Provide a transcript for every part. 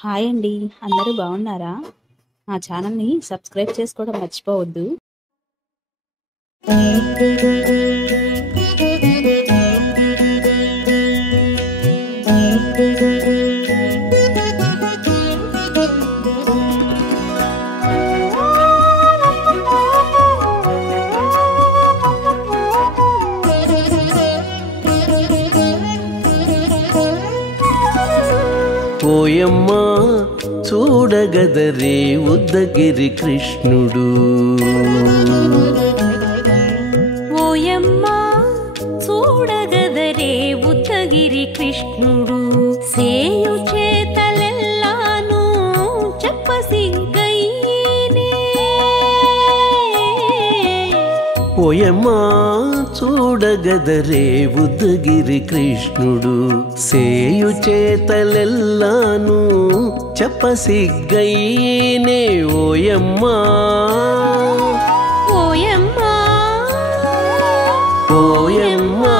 Hi అండి. అందరూ బాగున్నారా? మా ఛానల్‌ని సబ్స్క్రైబ్ చేసుకోవడం మర్చిపోవద్దు. ఓయమ్మా చూడగదరే ఉద్దగిరి కృష్ణుడు. ఓయమ్మా చూడగదరే ఉద్దగిరి కృష్ణుడు. సేయు చేతలెల్లాను చెప్పసిగ్గయ్యేనే. ఓయమ్మా చూడగదరే ఉద్దగిరి కృష్ణుడు. సేయు చేతలెల్లాను చెప్పసిగ్గయ్యేనే. ఓయమ్మా ఓయమ్మా ఓయమ్మా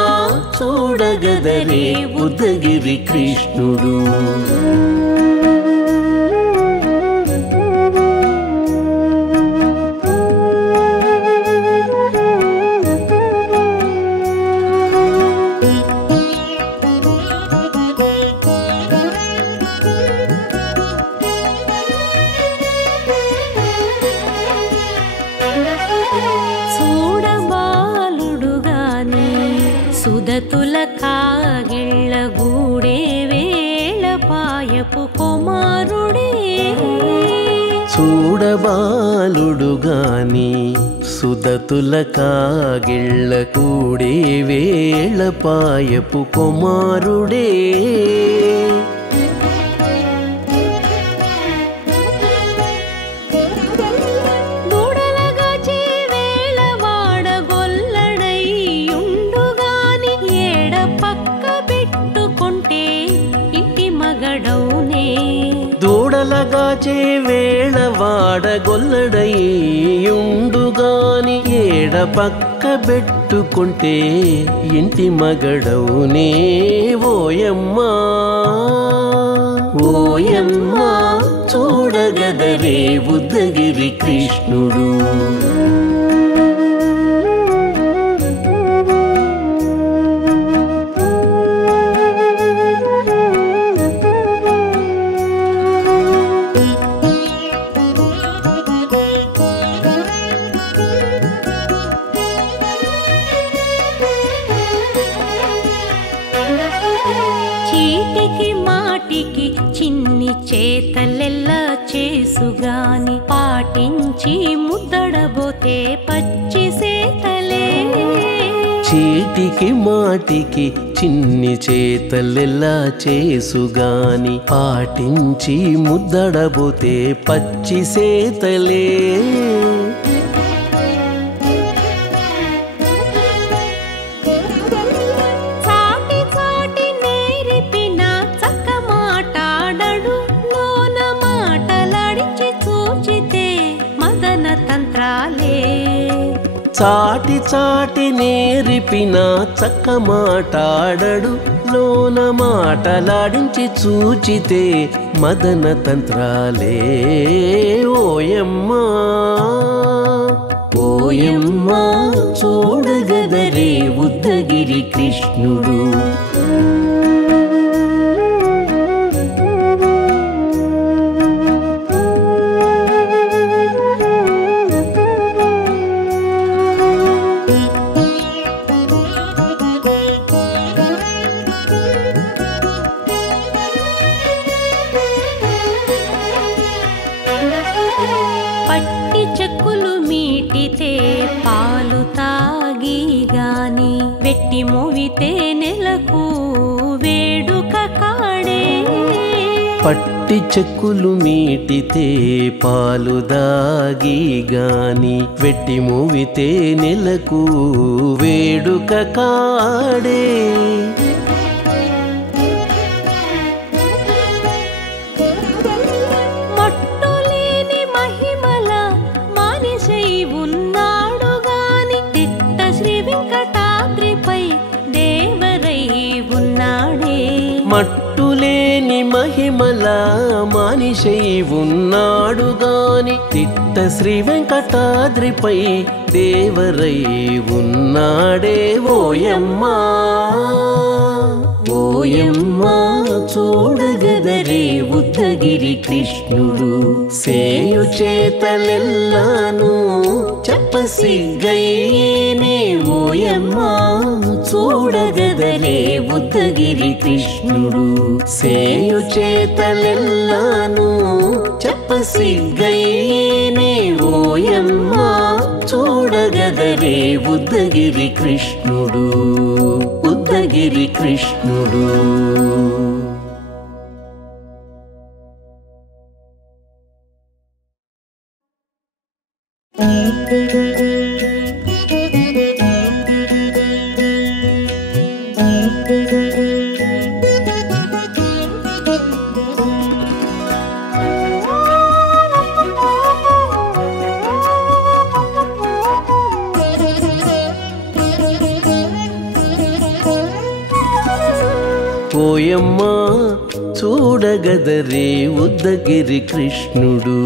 చూడగదరే ఉద్దగిరి కృష్ణుడు. సుదతుల కాగిళ్ళ గూడే వేళపాయపు కుమారుడే. చూడబాలుడుగాని సుదతుల కాగిళ్ళ కూడే వేళపాయపు కుమారుడే. దూడలగాచే వేళ వాడగొల్లడయ్యుండుగాని ఏడ పక్క పెట్టుకుంటే ఇంటి మగడవునే. ఓయమ్మా ఓయమ్మా చూడగదరే ఉద్దగిరి కృష్ణుడు. చీటికి మాటికి చిన్ని చేతలెల్లా చేసుగాని పాటించి ముద్దడబోతే పచ్చి సేతలే. చీటికి మాటికి చిన్ని చేతలెల్లా చేసుగాని పాటించి ముద్దడబోతే పచ్చి సేతలే. చాటి చాటి నేర్పిన చక్క మాటాడడు లోన మాటలాడించి చూచితే మదన తంత్రాలే. ఓయమ్మా ఓయమ్మా చూడగదరే ఉద్దగిరి కృష్ణుడు. పట్టి చెక్కులు మీటితే పాలు తాగి గాని వెట్టి మోవితే నెలకు వేడుక కాడే. పట్టి చెక్కులు మీటితే పాలు దాగి గాని వెట్టి మోవితే నెలకు వేడుక కాడే. మట్టులేని మహిమ తిరుమల మానిషై ఉన్నాడు గాని తిట్ట శ్రీ వెంకటాద్రిపై దేవరై ఉన్నాడే ఓయమ్మా ఓయమ్మా చూడగదరే ఉద్దగిరి కృష్ణుడు సేయు చేతలెల్లాను చెప్పసిగ్గయ్యేనే ఓయమ్మా చూడగదరే ఉద్దగిరి కృష్ణుడు సేయు చేతలెల్లాను చెప్పసిగ్గయ్యేనే ఓయమ్మా చూడగదరే ఉద్దగిరి కృష్ణుడు ఉద్దగిరి కృష్ణుడు ఓయమ్మా చూడగదరే ఉద్దగిరి కృష్ణుడు